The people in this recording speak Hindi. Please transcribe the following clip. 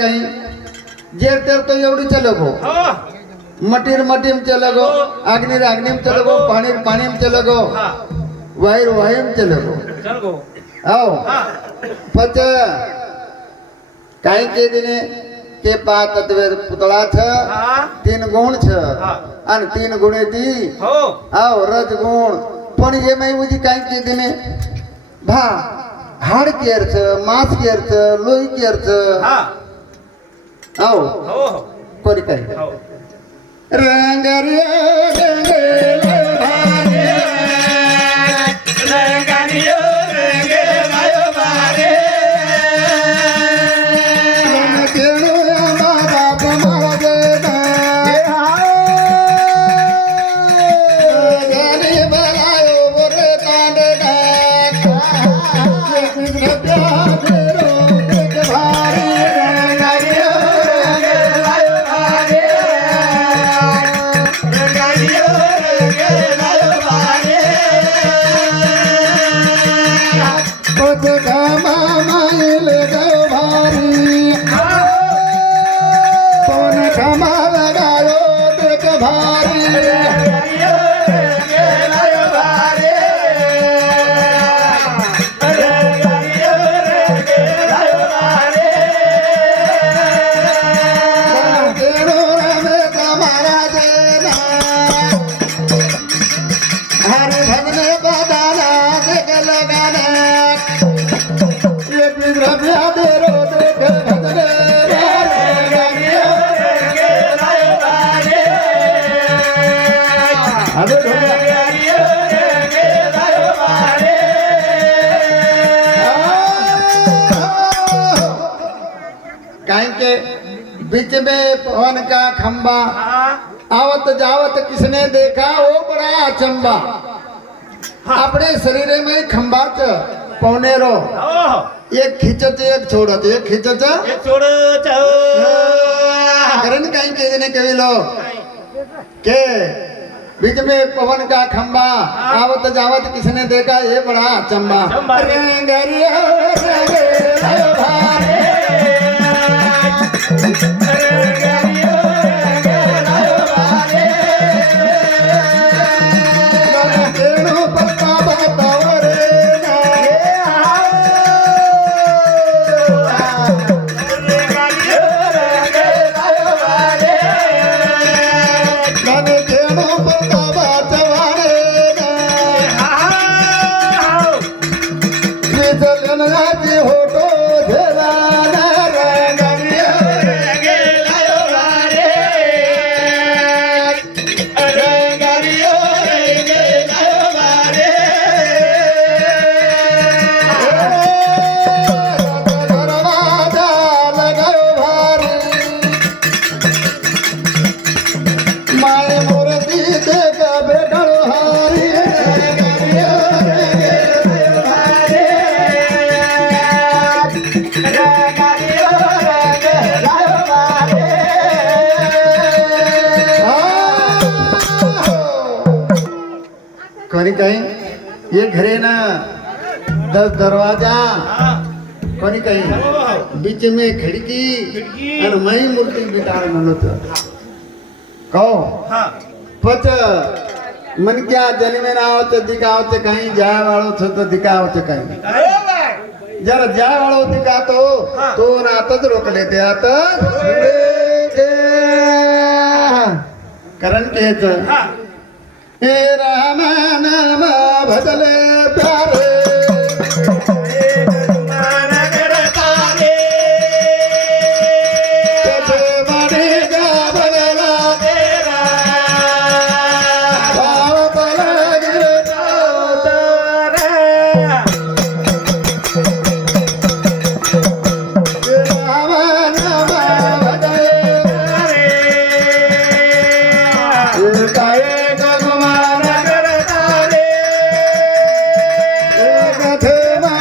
कहीं जेर तेर तो एवढी चलगो मटीर मटीम चलगो अग्निर अग्निम चलगो पानी पाणीम चलगो वायर वायुम चलगो आओ पच कहीं के दिने કે પા તત્વે પુતળા છે તીન ગુણ છે અને તીન आओ रज गुण पण ये પણ એમાં कहीं के दिने भा हाड़ के अर्थ मांस के अर्थ છે के अर्थ हां हो हो कोणी काय हो. रंग रंग ভাই में पवन का खंबा आवत जावत किसने देखा वो बड़ा अचंबा हाँ। अपने शरीर में खंबा च पौने रो एक खिंचत एक छोड़त एक खिंचत एक कहीं के के लो के बीच में पवन का खंबा हाँ। आवत जावत किसने देखा ये बड़ा चंबा रेंगरिया भारे जन्नत हो ठीक ये घरे ना दस दरवाजा कोणी काही बीच में खिडकी आणि मही मूर्ती मन म्हणत कहो पच मन क्या जन्मे ना जाय वालो काही तो वाळो होत कहीं काही जरा जाय वाळो दिखातो तो ना आताच रोखले ते आता कारण की ह्याच 来得嘞。